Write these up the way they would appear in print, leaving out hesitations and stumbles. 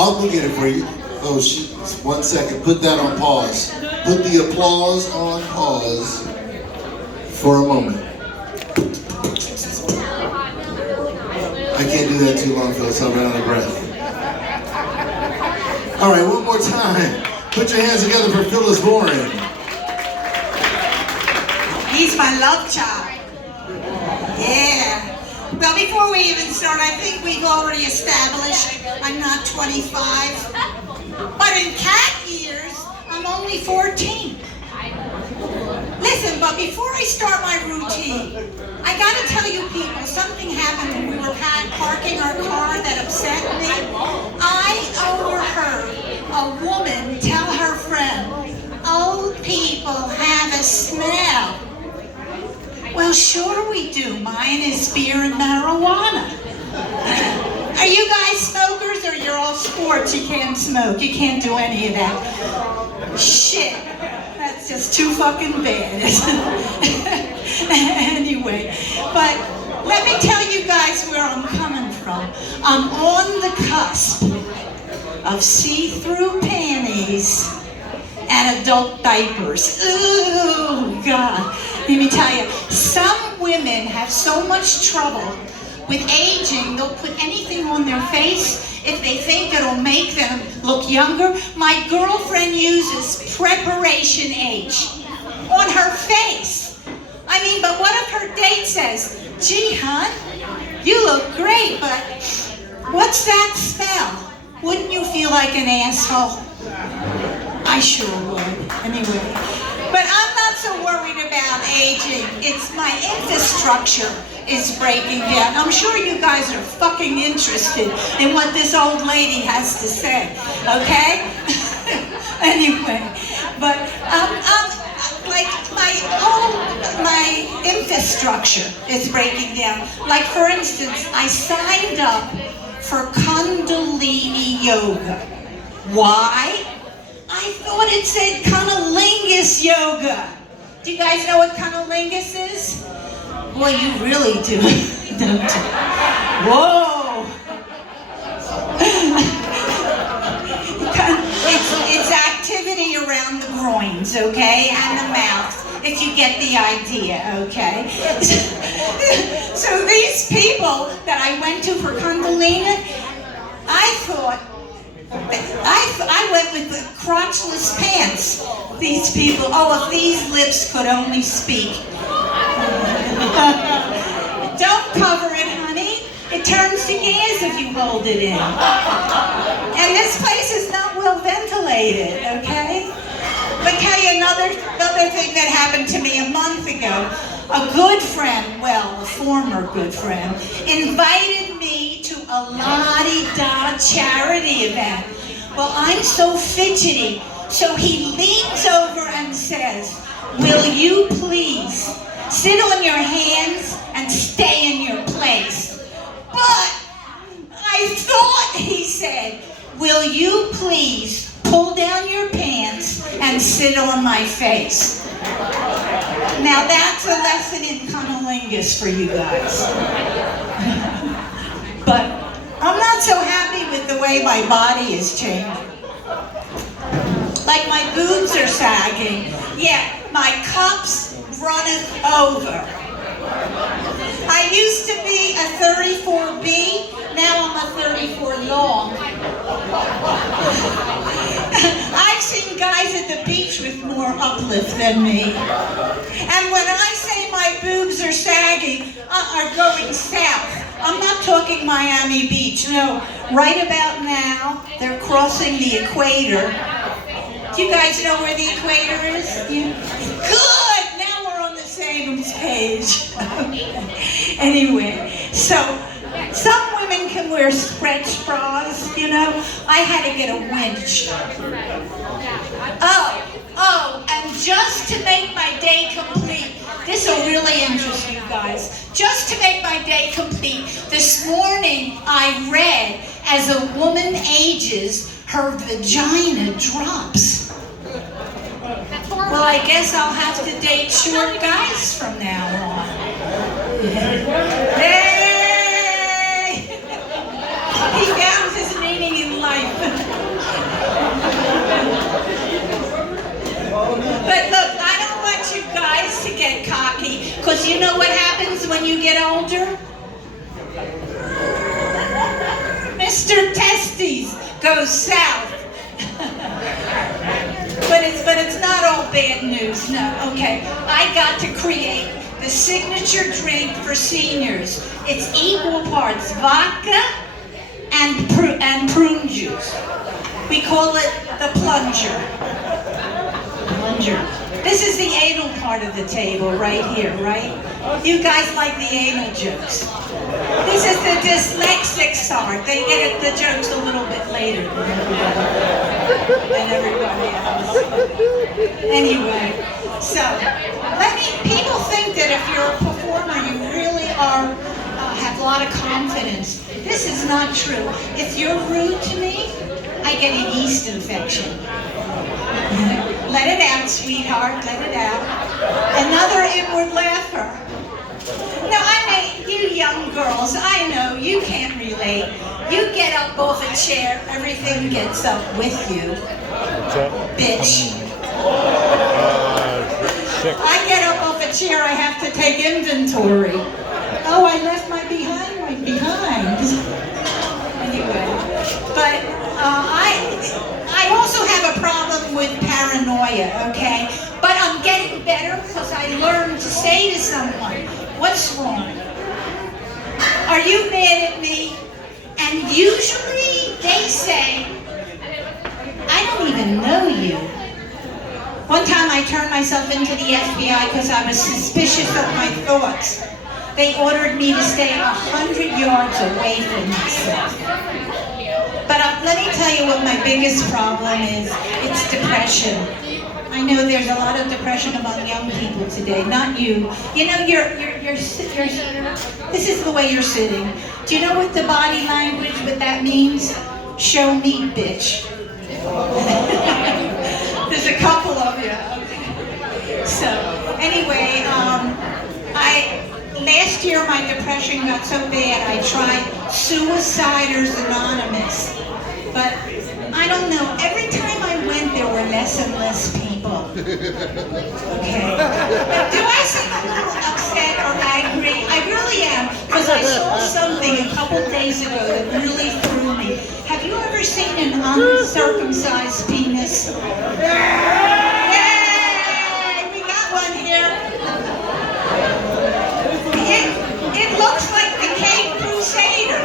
I'll go get it for you. Oh shit, 1 second, put that on pause. Put the applause on pause for a moment. I can't do that too long, Phil, so I'll run out of breath. All right, one more time. Put your hands together for Phyllis Warren. He's my love child. Yeah. Well, before we even start, I think we've already established I'm not 25. But in cat years, I'm only 14. Listen, but before I start my routine, I gotta tell you people, something happened when we were parking our car that upset me. I overheard a woman tell her friend, "Old people have a smell." Well, sure we do. Mine is beer and marijuana. Are you guys smokers or you're all sports? You can't smoke. You can't do any of that. Shit. That's just too fucking bad, isn't it? Anyway, but let me tell you guys where I'm coming from. I'm on the cusp of see-through panties and adult diapers. Ooh, God. Let me tell you, some women have so much trouble with aging, they'll put anything on their face if they think it'll make them look younger. My girlfriend uses Preparation H on her face. I mean, but what if her date says, "Gee, hon, you look great, but what's that smell?" Wouldn't you feel like an asshole? I sure would. Anyway, but I'm not so worried about aging. It's my infrastructure is breaking down. I'm sure you guys are fucking interested in what this old lady has to say, okay? Anyway, but like my infrastructure is breaking down. Like for instance, I signed up for Kundalini yoga. Why? I thought it said cunnilingus yoga. Do you guys know what cunnilingus is? Boy, you really do, don't you? Whoa! It's activity around the groins, okay, and the mouth, if you get the idea, okay? So these people that I went to for Kundalini, I thought, I went with the crotchless pants. These people, oh, if these lips could only speak. Don't cover it, honey. It turns to gas if you hold it in. And this place is not well ventilated, okay? But tell you another thing that happened to me a month ago. A good friend, well, a former good friend, invited me to a la-di-da charity event. Well, I'm so fidgety, so he leans over and says, "Will you please sit on your hands and stay in your place?" But I thought he said, "Will you please pull down your pants and sit on my face?" Now that's a lesson in cunnilingus for you guys. But I'm not so happy with the way my body is changing. Like my boobs are sagging. Yeah, my cups runneth over. I used to be a 34B, now I'm a 34 long. I've seen guys at the beach with more uplift than me. And when I say my boobs are sagging, are going south, I'm not talking Miami Beach, no. Right about now, they're crossing the equator. Do you guys know where the equator is? Yeah. Good! Now we're on the same page. Anyway, so some women can wear stretch bras, you know. I had to get a winch. Oh, and just to make my day complete, this will really interest you guys. Just to make my day complete, this morning I read, as a woman ages, her vagina drops. Well, I guess I'll have to date short guys from now on. Hey! He found his meaning in life. you get older? Mr. Testes goes south. but it's not all bad news, no. Okay, I got to create the signature drink for seniors. It's equal parts vodka and prune juice. We call it the plunger. This is the anal part of the table right here, right? You guys like the anal jokes. This is the dyslexics part. They get the jokes a little bit later than everybody else. Anyway, so people think that if you're a performer, you really have a lot of confidence. This is not true. If you're rude to me, I get a yeast infection. Let it out, sweetheart, let it out. Another inward laugher. Now, you young girls, I know you can't relate. You get up off a chair, everything gets up with you. Bitch. I get up off a chair, I have to take inventory. Oh, I left my behind. Anyway, but I also have a problem with paranoia, okay? But I'm getting better because I learned to say to someone, what's wrong? Are you mad at me? And usually they say, I don't even know you. One time I turned myself into the FBI because I was suspicious of my thoughts. They ordered me to stay 100 yards away from myself. But let me tell you what my biggest problem is. It's depression. I know there's a lot of depression among young people today, not you. You know, this is the way you're sitting. Do you know what the body language, what that means? Show me, bitch. There's a couple of you. Okay. So, anyway, last year my depression got so bad I tried Suiciders Anonymous. But I don't know, every time I went there were less and less people. Okay. Do I seem a little upset or angry? I really am, because I saw something a couple days ago that really threw me. Have you ever seen an uncircumcised penis? Yay! We got one here. It looks like the Cape Crusader.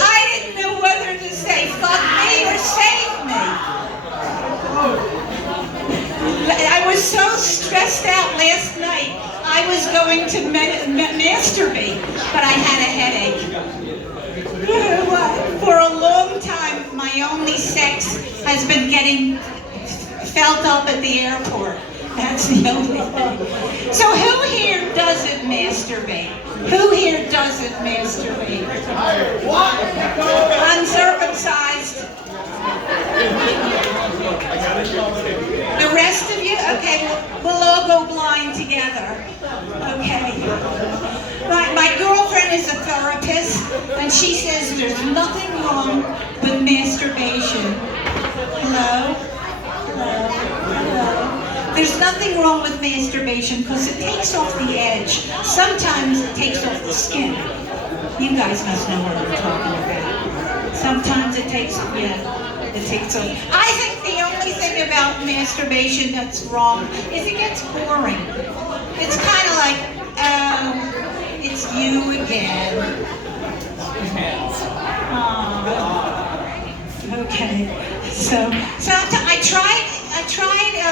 I didn't know whether to say fuck me or save me. I was so stressed out last night. I was going to masturbate, but I had a headache. For a long time, my only sex has been getting felt up at the airport. That's the only thing. So who here doesn't masturbate? Who here doesn't masturbate? What? Uncircumcised. The rest of you? Okay, we'll all go blind together. Okay. My girlfriend is a therapist, and she says there's nothing wrong with masturbation. Hello? Hello? Hello? There's nothing wrong with masturbation because it takes off the edge. Sometimes it takes off the skin. You guys must know what I'm talking about. Sometimes it takes off. I think the only thing about masturbation that's wrong is it gets boring. It's kind of like, it's you again. Okay. So I tried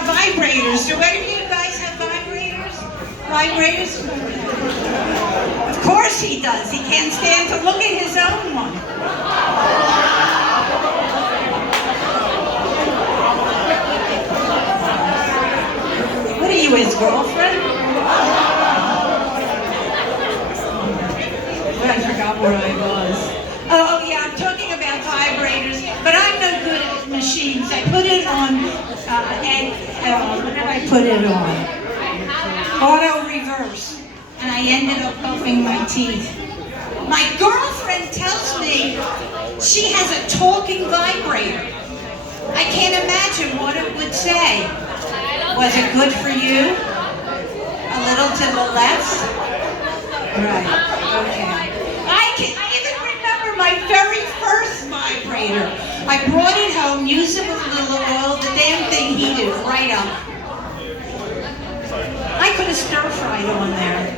vibrators. Do any of you guys have vibrators? Vibrators? Of course he does. He can't stand to look at his own one. What are you, his girlfriend? I forgot where I was. Oh yeah, I'm talking about vibrators, but I'm no good at machines. I put it on, what did I put it on? Auto reverse, and I ended up buffing my teeth. My girlfriend tells me she has a talking vibrator. I can't imagine what it would say. Was it good for you? A little to the left? Right, okay. I even remember my very first vibrator. I brought it home, used it with a little oil, the damn thing heated right up. I could have stir-fried on there.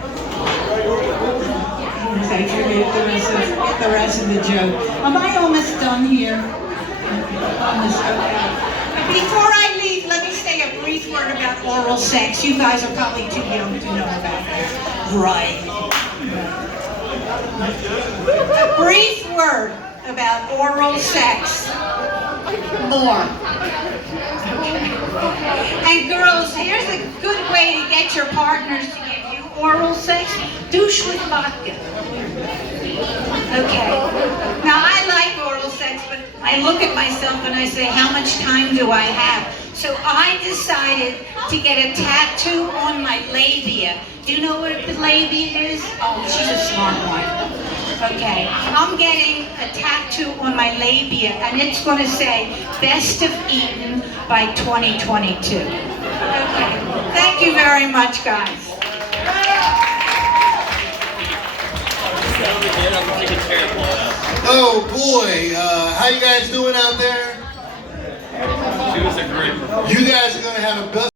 I forget the rest of the joke. Am I almost done here? Almost, okay. Before I leave, let me say a brief word about oral sex. You guys are probably too young to know about that. Right. A brief word about oral sex. More. And girls, here's a good way to get your partners to give you oral sex. Douche with vodka. Okay. Now I like oral sex, but I look at myself and I say, how much time do I have? So I decided to get a tattoo on my labia. Do you know what the labia is? Oh, she's a smart one. Okay. I'm getting a tattoo on my labia, and it's going to say, Best of Eden by 2022. Okay. Thank you very much, guys. Oh boy, how you guys doing out there? She was a great performer. You guys are gonna have a best